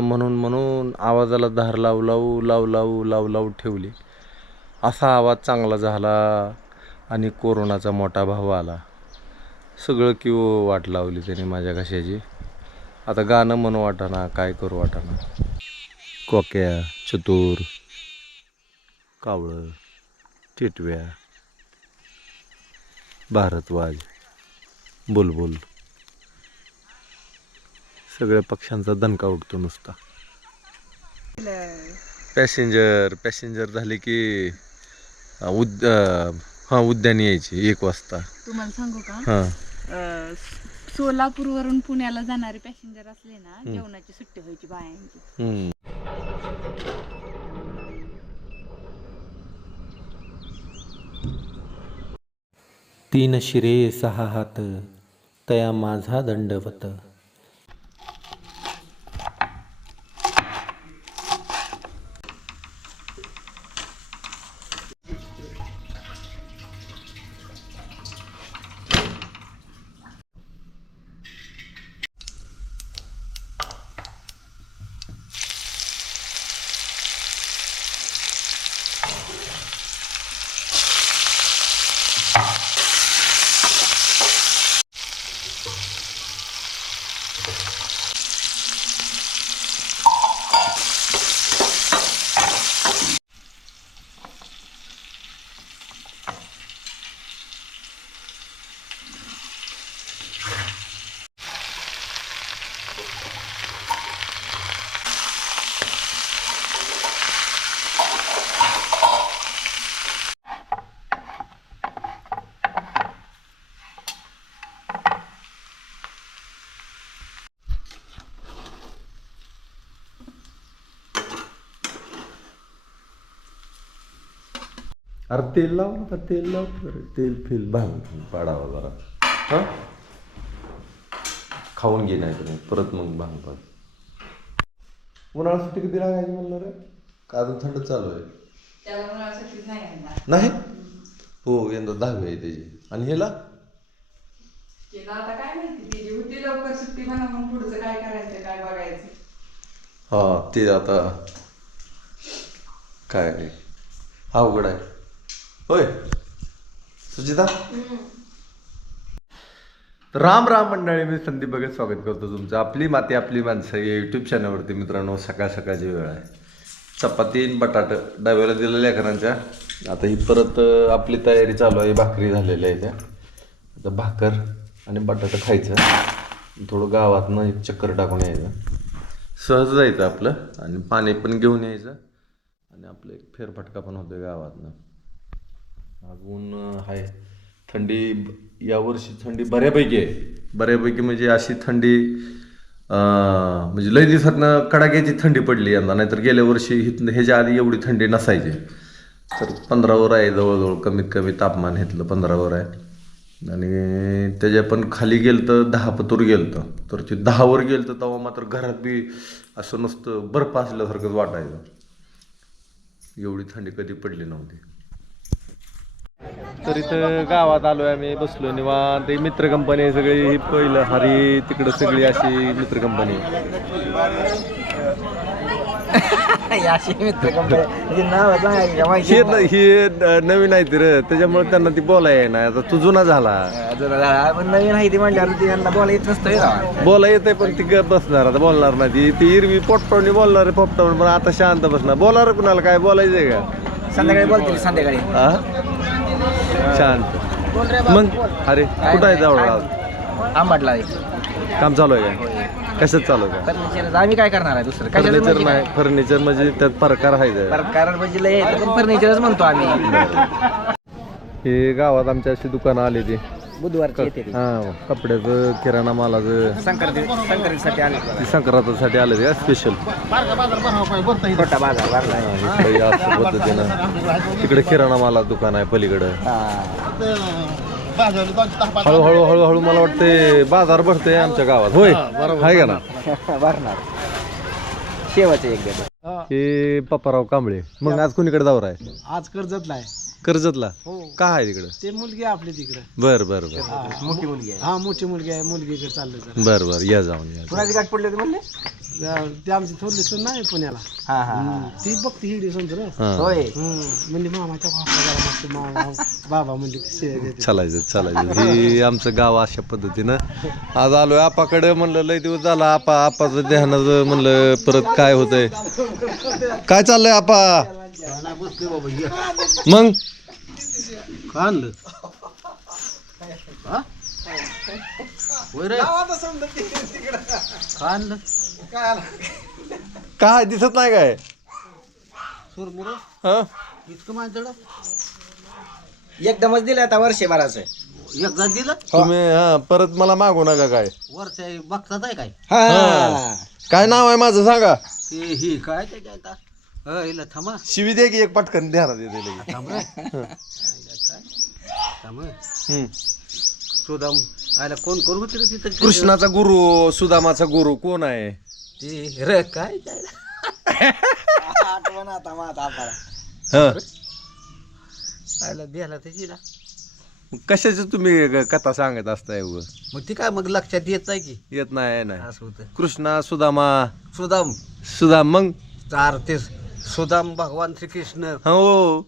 म्हणून म्हणून आवाजाला धार लावू लावू लावू लावू लावू लावू ठेवली. असा आवाज चांगला झाला आणि कोरोनाचा मोठा भाव आला. सगळं किव वाट लावली त्याने माझ्या घशाची. आता गाणं म्हणू वाटाना काय करू वाटाना कोक्या चतुर कावळं टिटव्या भारतवाज बुलबुल. सगळ्या पक्ष्यांचा दणका उठतो नुसता. पॅसेंजर पॅसेंजर झाले की उद हा उद्यानी यायची एक वाजता. तुम्हाला सांगू का? हा. अं, सोलापूर वरून पुण्याला जाणारे पॅसेंजर असले ना जेवणाची सुट्टी व्हायची बायांची. हम्म. तीन शिरे सहा हात तया माझा दंडवत. अरे तेल लाव ना तेल लाव अरे तेल फिल भांग पाडावा जरा. हा? खाऊन घे नाही तुम्ही परत मग भांग पाड उन्हाळा सुट्टी किती लागायची म्हणलं रे? का अजून थंड चालू आहे? नाही हो यंदा दहावी आहे त्याची. आणि ह्याला? आता काय माहिती त्याची होती लवकर सुट्टी म्हणा मग पुढचं काय करायचं काय बघायचं. हा ते आता काय आहे? अवघड आहे. होय. सुचिता राम राम मंडळी मी संदीप बघत स्वागत करतो तुमचं. आपली माती आपली माणसं या युट्यूब चॅनलवरती मित्रांनो सकाळ सकाळची वेळ आहे. चपाती आणि बटाट. डाव्याला दिलेल्या लेकरांच्या. आता ही परत आपली तयारी चालू आहे. भाकरी झालेल्या आहे त्या. आता भाकर आणि बटाटा खायचं. थोडं गावातनं एक चक्कर टाकून यायचं. सहज जायचं आपलं. आणि पाणी पण घेऊन यायचं. आणि आपलं एक फेरफटका पण होतो गावातनं. अजून आहे थंडी यावर्षी थंडी बऱ्यापैकी आहे. बऱ्यापैकी म्हणजे अशी थंडी म्हणजे लय दिवसातनं कडाक्याची थंडी पडली यंदा. नाहीतर गेल्या वर्षी हित ह्याच्या आधी एवढी थंडी नसायची. तर पंधरावर आहे जवळजवळ कमीत कमी तापमान घेतलं पंधरावर आहे. आणि त्याच्या पण खाली गेलं तर दहा पतूर गेलं तर ते दहावर गेलं तर तेव्हा मात्र घरात बी असं नसतं बर्फ असल्यासारखंच वाटायचं. एवढी थंडी कधी पडली नव्हती. तर इथं गावात आलोय आम्ही बसलो निवांत. ही मित्र कंपनी आहे सगळी. ही पहिलं हरी तिकडं सगळी अशी मित्र कंपनी हे न- हे न- नवीन आहे ती रे त्याच्यामुळे त्यांना ती बोलाय ना आता तू जुना झाला. नवीन आहे ती म्हणल्यावर ती यांना बोला येत नसतं बोला येते पण ती गप बसणार. आता बोलणार नाही. ती ती इरवी पोपटावणी बोलणार आहे पोपटावणी. पण आता शांत बसणार. बोलणार कुणाला? काय बोलायचंय का? संध्याकाळी बोलतील संध्याकाळी. शांत मग अरे कुठं आहे जावळ आंबाटला काम चालू आहे काय चालू आहे फर्निचर आम्ही काय करणार आहे दुसरं? फर्निचर म्हणजे नाही फर्निचर म्हणजे त्यात प्रकार आहे कारण म्हणजे लय फर्निचरच म्हणतो आम्ही. हे गावात आमच्या अशी दुकानं आली ती. बुधवारची येते ती. हा कपड्याचं किराणा मालाचं संक्रांती संक्रांतीसाठी आले ती संक्रांतीसाठी आले ते स्पेशल छोटा बाजार भरला असं पद्धतीनं. तिकडे किराणा माला दुकान आहे पलीकडं. हळूहळू हळूहळू मला वाटते बाजार भरते आमच्या गावात. होय आहे का ना? भरणार. शेवाचे एक हे. पप्पाराव कांबळे. मग आज कोणीकडे दौरा आहे? आज कर्जतला आहे. कर्जतला? हो. का आहे तिकडं? ते मुलगी आहे आपली तिकडे. बर बर बर. मोठी मुलगी आहे हा मोठी मुलगी आहे. मुलगीकडे चाललं जरा. बर बर. या जाऊन या कुणाची गाठ पडली होती म्हणले? ते आमची थोरली सून नाही पुण्याला. हा हा हा. ती बघते हिडी समजलं हा. होय. म्हणजे मामाच्या बापा जरा मस्त मामा बाबा म्हणजे शिव्या देते. चालायचं चालायचं. हे आमचं गाव अशा पद्धतीनं. आज आलोय आपाकडे म्हणलं लय दिवस झाला आपा आपाचं ध्यानाचं म्हणलं परत काय होतंय? काय चाललंय आपा? मग? आणलं काय दिसत नाही काय? हा? इतकं माझ्याकडं? एकदमच दिलं आता वर्षभराचं एकदा दिलं? तुम्ही हा परत मला मागू नका काय. वर्ष बघतात आहे काय? हा. काय नाव आहे माझं सांगा. ते ही काय ते काय आता? अ, हिला थांबा. शिवी दे की एक पटकन ध्यानात येते लगेच. थांब रे. काय थांब रे. हम्म. सुदाम आयला कोण करू होते रे तिथं? कृष्णाचा गुरु सुदामाचा गुरु कोण आहे? ते रे काय काय आठवण आता मग आता आपल्याला. हा आयला द्यायला त्याची ना कशाच तुम्ही कथा सांगत असताय उग? मग ती काय मग लक्षात येत नाही की? येत नाही नाही. असं होतं. कृष्णा सुदामा. सुदाम. सुदाम मग? चार ते सुदाम भगवान श्रीकृष्ण. हो.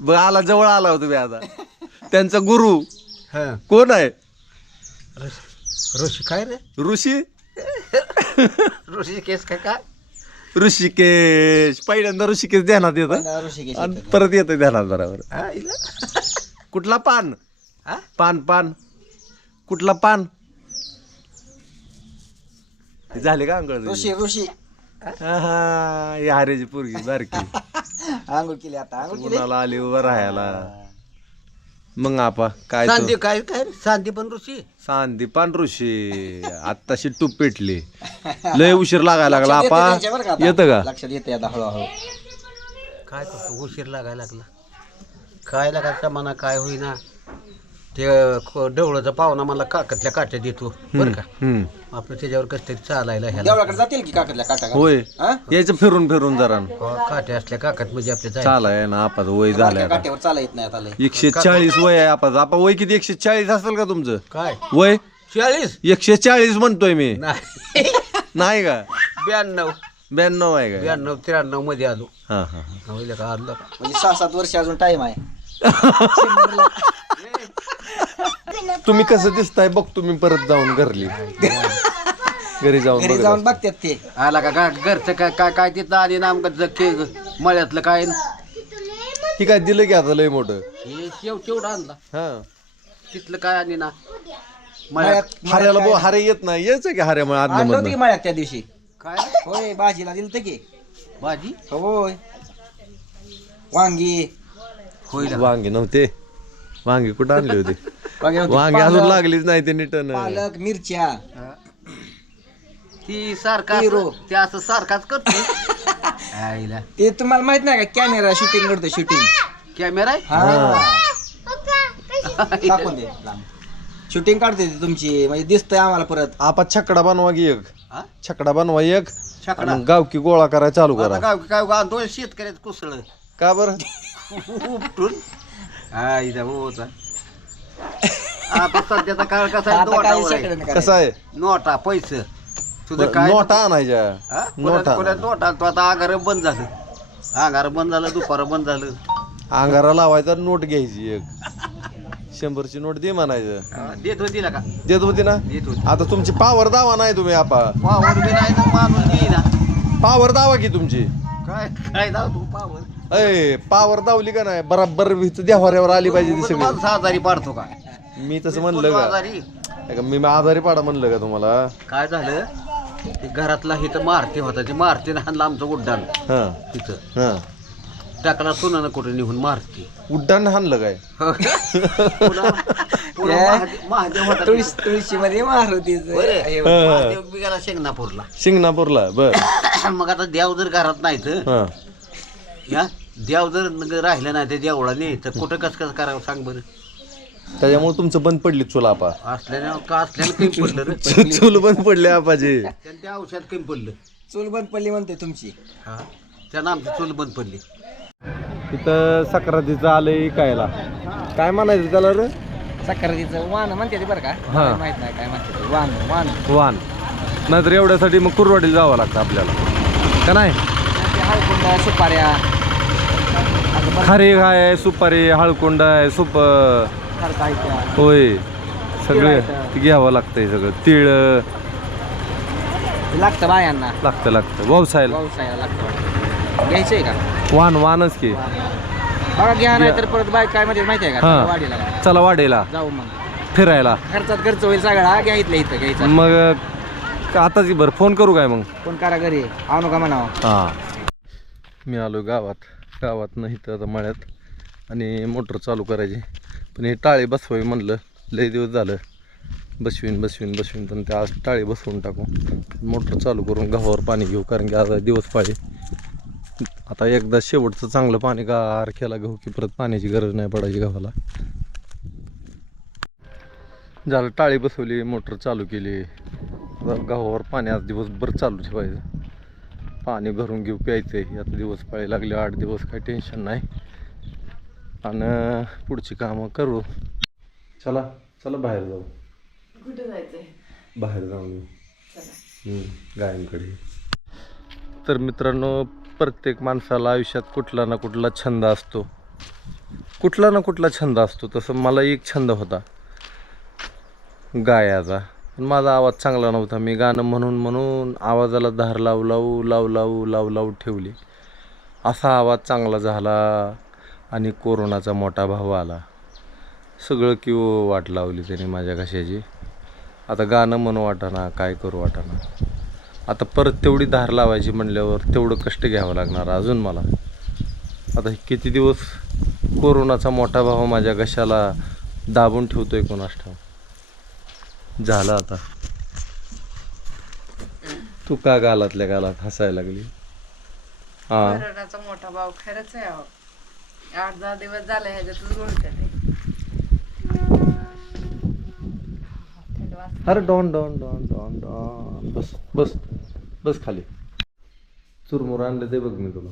ब- आला जवळ आला हो तुम्ही आता. त्यांचा गुरु. हं. कोण आहे? ऋषी ऋषी काय रे? ऋषी? ऋषी केस काय? ऋषिकेश. पहिल्यांदा ऋषिकेश ध्यानात येत. ऋषिकेश आणि येतं. परत येतं ध्यानात बरोबर. हा? कुठला पान? हा? पान पान. कुठला पान? हे झाले का अंकळ ऋषी ऋषी. हारेची पोरगी बारकी. आंघोळ केली आता. आंघोळ केली? कुणाला आली उभं राहायला. मग आपा काय तो? सांदी काय काय? सांदी पण ऋषी. सांदी पान ऋषी. आत्ताशी टूप पेटली. लय उशीर लागायला लागला. लक्षात येतं आपा का आता? येतं का? लक्षात येते आता हळूहळू. काय करतो? उशीर लागायला लागला. काय लागायचा मना काय होईना. ते क- डवळाचा पाहुणा मला काकतल्या काट्या देतो. बरं का? हम्म. आपलं त्याच्यावर कसं तरी चालायला ह्याला. देवळाकडे जातील की काकडल्या काटा होय. हा? यायचं फिरून फिरून जरा. हो, काट्या असल्या काकत म्हणजे आपल्या जायचं. चालाय ना आपाचं वय झालंय आता. काट्यावर चाला येत नाही आता लय. एकशे चाळीस वय आहे आपाचं आपा वय किती? एकशे चाळीस असेल का तुमचं? काय? वय? चाळीस? एकशे चाळीस म्हणतोय मी. नाही. नाही का? ब्याण्णव. ब्याण्णव आहे का? ब्याण्णव त्र्याण्णवमध्ये आलो. हा हा होईल का आलो? का म्हणजे सहा सात वर्ष अजून टाइम आहे. तुम्ही कसं दिसताय बघ तुम्ही परत जाऊन घरली. घरी जाऊन घरी बघत जाऊन बघतात ते. आला का? काय घरचं काय काय काय तिथं आणि नामक के मळ्यातलं काय. ही काय दिलं की आता लय मोठं. हे शेव आणला? हा. तिथलं काय आणि ना? मळ्यात. मळ्यात हाऱ्याला बो हारे येत नाही. यायचं की हाऱ्यामुळे आणलं होतं की आदल्या मळ्यात त्या दिवशी? काय होय भाजीला दिलं होतं की. भाजी? होय. वांगी. होईल वांगे नव्हते. वांगे कुठं आणले होते? वांगी होती. वांगे अजून पालक- लागलीच नाही ते नीटन पालक मिरच्या. ती सारखा हिरो. ते असं सारखाच करतो आईला. ते तुम्हाला माहीत नाही का कॅमेरा शूटिंग करतो शूटिंग कॅमेरा आहे हा. टाकून दे शूटिंग काढते ती तुमची म्हणजे दिसतंय आम्हाला परत. आपा छकडा बनवा की एक. हा? छकडा बनवा एक. छकडा? आणि गावकी गोळा करायला चालू आता करा. काय काय दोन शेतकऱ्यात कुसळ का बरं? उपटून. आईला होता आता सध्याचा काळ कसा आहे? आता काही नोटावर आहे. शेकडं नाही कसं आहे? नोटा पैसे. तुझं काय? नोटा आणायच्या. हा? नोटा कोणा- नोटा? तो आता आगार बंद झालं. आगार बंद झालं दुपार बंद झालं. अंगारा लावायचा नोट घ्यायची एक. शंभरची नोट दे म्हणायचं. हा, देत होती ना का? देत होती ना? देत होती. आता तुमची पावर दावा नाही तुम्ही आपा. पावर बी नाही ना माणूस येईना पावर दावा की तुमची? काय काय दाव तू? पावर अय पावर दावली का नाही? बराबर भीत देवाऱ्यावर आली पाहिजे ती सगळी. माणूस आजारी पाडतो का? मी तसं म्हणलं कोण का? आजारी? का मी आजारी पाडा म्हणलं का तुम्हाला? काय झालं? ते घरातला इथं मारती होता ते मारतीनं आणलं आमचं उड्डाण हा. तिथं. हा. टाकला सुनानं कुठे निघून मारती. उड्डाण हाणलं काय? पुन्हा- पुन्हा महादेव- महादेव होता तुळशी तुळशी मध्ये मारुतीच बरं. महादेव बी गेला शेंगणापूरला. शिंगणापूरला बर. मग आता देव जर घरात नाही तर हा. या? देव जर न- राहिलं नाही तर देवळाने तर कुठं कस कसं करावं सांग बरं? त्याच्यामुळे तुमचं बंद पडली चुला आपा. असल्याने का असल्याने कमी पडलं रे? चूल बंद पडले आपाचे. त्यानं ते औषध कमी पडलं. चूल बंद पडली म्हणते तुमची. हा? त्यानं आमची चूल बंद पडली. इथं सक्रातीचं आलंय कायला काय म्हणायचं त्याला रे? सक्रातीचं वाण म्हणते ते बरं का? हा. काय माहीत नाही काय म्हणते ते. वाण वाण वान. नाहीतर एवढ्यासाठी मग कुरवाडीला जावं लागतं आपल्याला. का नाही? ते हळकुंड सुपाऱ्या. असं बरं खारी आहे सुपारी हळकुंड आहे सुप. होय. सगळे घ्यावं लागतंय सगळं. तिळ. लागतं बायांना. लागतं लागतं. व्यवसायाला. व्यवसायाला लागतं वाटतं. घ्यायचंय का? वान वानच की. बघा घ्या नाही तर परत बाय काय म्हणजे माहिती आहे का. वाडीला चला वाडेला. जाऊ मग. फिरायला. खर्चात खर्च होईल सगळा. घ्या इथल्या इथं घ्यायचा. मग आताच बरं फोन करू काय मग? कोण करा घरी. आणू का म्हणावं. हां. मी आलो गावात. गावात नाही तर आता मळ्यात. आणि मोटर चालू करायची. पण हे टाळे बसवावी म्हणलं. लय दिवस झालं. बसवीन बसवीन बसवीन. पण ते आज टाळे बसवून टाकू. मोटर चालू करून गव्हावर पाणी घेऊ कारण की आज दिवस पाळी. आता एकदा शेवटचं चांगलं पाणी गार केला गहू की परत पाण्याची गरज नाही पडायची गव्हाला झालं टाळी बसवली मोटर चालू केली. गव्हावर पाणी आज दिवसभर चालू ठेवायचं पाणी भरून घेऊ प्यायचं आहे आता दिवस पाळी लागले आठ दिवस काही टेन्शन नाही. आणि पुढची कामं करू. चला चला बाहेर जाऊ. कुठे जायचंय? बाहेर जाऊन येऊ गायांकडे तर मित्रांनो प्रत्येक माणसाला आयुष्यात कुठला ना कुठला छंद असतो. कुठला ना कुठला छंद असतो तसं मला एक छंद होता. गायाचा. पण माझा आवाज चांगला नव्हता. मी गाणं म्हणून म्हणून आवाजाला धार लावू लावू लावू लावू लावू लावू ठेवली. असा आवाज चांगला झाला. आणि कोरोनाचा मोठा भाव आला. सगळं किव वाट लावली त्याने माझ्या कशाची आता गाणं म्हणू वाटाना काय करू वाटाना आता परत तेवढी धार लावायची म्हणल्यावर तेवढं कष्ट घ्यावं लागणार अजून मला. आता हे किती दिवस कोरोनाचा मोठा भाव माझ्या घशाला दाबून ठेवतो कोणास ठाव झालं आता. तू का गालातल्या गालात हसायला लागली? हा. कोरोनाचा मोठा भाव खरंच आहे आठ दहा दिवस झाले ह्याच्यातच गोळतात अरे don don don don don. बस बस बस खाली. चुरमुर आणलं ते बघ मी तुला.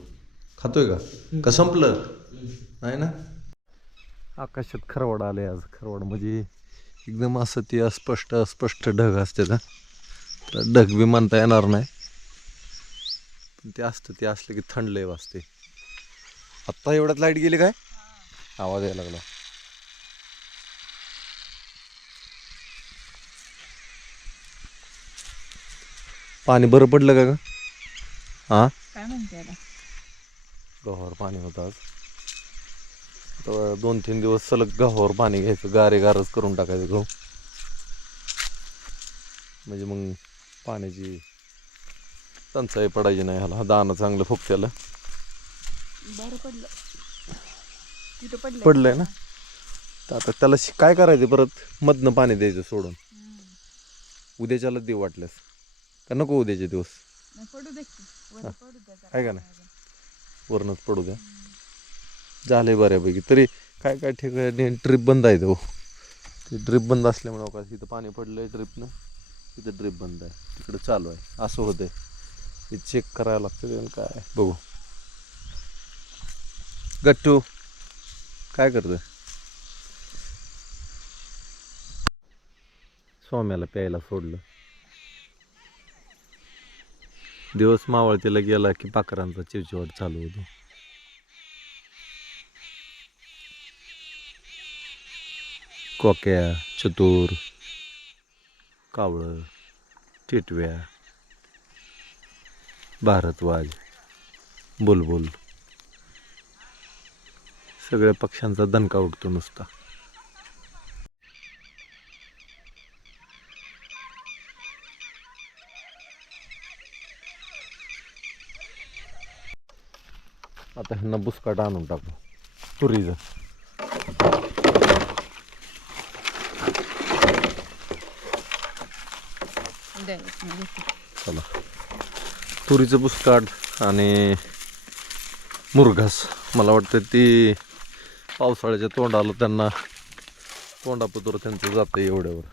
खातोय का? का संपलं? नाही ना? आकाशात खरवड आले आज खरवड म्हणजे एकदम असं ते अस्पष्ट अस्पष्ट ढग असते ना? तर ढग बी म्हणता येणार नाही. पण ते असतं ते असलं की थंड लय वाजते. आत्ता एवढ्यात लाइट गेली काय? आवाज यायला लागला. पाणी बरं पडलं का ग? हां काय म्हणते? गव्हावर पाणी होतं आज. आता दोन तीन दिवस सलग गव्हावर पाणी घ्यायचं गारे गारच करून टाकायचं गहू. म्हणजे मग पाण्याची टंचाई पडायची नाही ह्याला. दाणं चांगलं फुकत्याला बरं पडलं. तिथं पडलं पडलंय ना? तर आता त्याला शि- काय करायचं परत? मधनं पाणी द्यायचं सोडून. उद्याच्याला देऊ वाटल्यास. का नको उद्याचे दिवस? पडू दे की. वर पडू दे जरा. आहे का नाही? वरणच पडू द्या. झालंय बऱ्यापैकी. तरी काय काय ठिकाणी ट्रिप बंद आहे तो. ते ड्रिप बंद असल्यामुळे का इथं पाणी पडलंय ड्रिपनं इथं ड्रिप बंद आहे. तिकडं चालू आहे. असं होतंय. हे चेक करायला लागतं आणि काय बघू. गट्टू काय करतो स्वाम्याला प्यायला सोडलं. दिवस मावळतीला गेला की पाखरांचा चिवचिवाट चालू होतो. कोक्या चतुर कावळं टिटव्या भारतवाज बुलबुल. सगळ्या पक्ष्यांचा दणका उठतो नुसता. आता ह्यांना बुसकाट आणून टाकू. तुरीचं चला. तुरीचं बुसकाट आणि मुरघास. मला वाटतं ती पावसाळ्याच्या तोंडाला त्यांना तोंडापतोर त्यांचं जातं एवढ्यावर.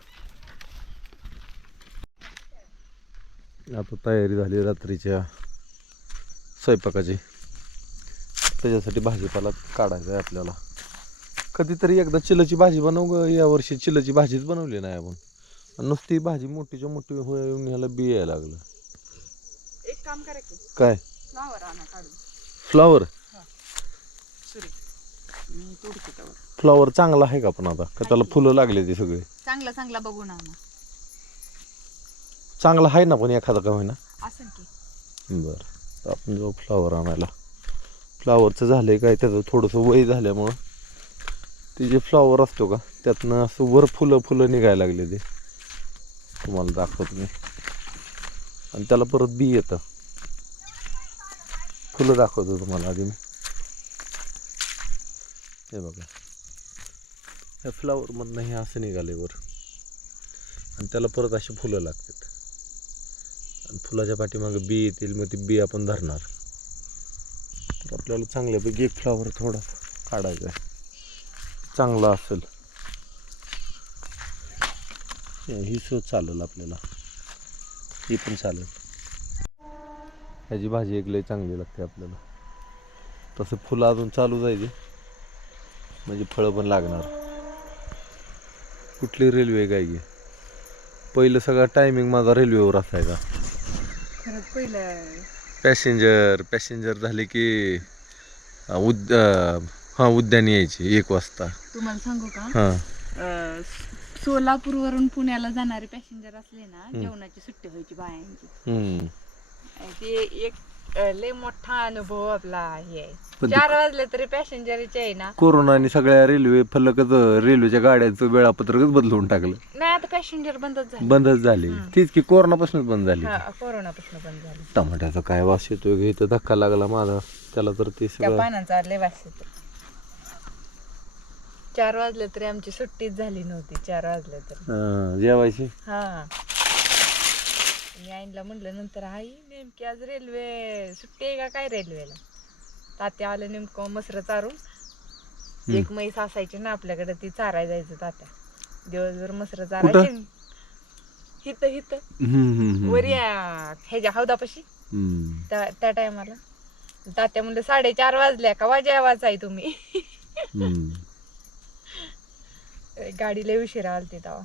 आता तयारी झाली रात्रीच्या स्वयंपाकाची. त्याच्यासाठी भाजीपाला काढायचा आहे आपल्याला. कधीतरी एकदा चिलाची भाजी बनव ग यावर्षी चिलाची भाजीच बनवली नाही आपण. नुसती भाजी मोठीच्या मोठी होऊन ह्याला बी यायला लागलं. एक काम काय? Flower flower? फ्लावर चांगला आहे का पण आता? का त्याला फुलं लागले ते सगळे? चांगला चांगला बघून आणा चांगला आहे ना पण एखादा का होईना? असं की. बरं. तर आपण जाऊ फ्लावर आणायला. फ्लावरचं झालं आहे काय? त्याचं थोडंसं वय झाल्यामुळं. ते जे फ्लावर असतो का? त्यातनं असं वर फुलं फुलं निघायला लागले ते. तुम्हाला दाखवतो मी. आणि त्याला परत बी येतं. फुलं दाखवतो तुम्हाला आधी मी. हे बघा. ह्या फ्लावरमधनं हे असं निघाले वर. आणि त्याला परत अशी फुलं लागतात. आणि फुलाच्या पाठीमागे बी येतील मग ती बी आपण धरणार. तर आपल्याला चांगल्यापैकी एक फ्लावर थोडा काढायचा आहे. चांगला असेल. ही सो चालेल आपल्याला. ही पण चालेल. ह्याची भाजी एक लई चांगली लागते आपल्याला. तसं फुलं अजून चालू जायचे. म्हणजे फळं पण लागणार. कुठली रेल्वे काय घे पहिलं सगळा टायमिंग माझा रेल्वेवर असायचा खरंच पहिलं पॅसेंजर पॅसेंजर झाले की अं, उद अं, हा उद्यान यायची एक वाजता. तुम्हाला सांगू का? हां. अं, सोलापूर वरून पुण्याला जाणारे पॅसेंजर असले ना जेवणाची सुट्टी व्हायची बायांची. हम्म. ते एक लय मोठा अनुभव आपला हे आहे. पण ते- चार वाजले तरी पॅसेंजरचे आहे ना. कोरोनाने सगळ्या रेल्वे फलकच रेल्वेच्या गाड्यांचं वेळापत्रकच बदलवून टाकलं. नाही आता पॅसेंजर बंदच झाले. बंदच झाली. तीच की कोरोनापासूनच बंद झाली. हा कोरोनापासून बंद झाले. टमाट्याचा काय वास येतोय ग? इथं धक्का लागला माझा. त्याला तर ते त्या सगळं पानांचा लय वास येतो चार वाजले तरी आमची सुट्टीच झाली नव्हती. चार वाजले तरी. अं, जेवायची? हा. मी आईला म्हणलं नंतर आई नेमकी आज रेल्वे सुट्टी आहे का? काय रेल्वेला? तात्या आलं नेमकं मसर चारून. एक म्हैस असायची ना आपल्याकडे ती चाराय जायचं तात्या. दिवसभर मसर चारायची. हित हित. वर या ह्याच्या हौदापाशी. त्या त्या टायमाला. तात्या म्हणलं साडेचार वाजल्या का? वाजा वाचाय तुम्ही. गाडीला उशिरा आलती तेव्हा.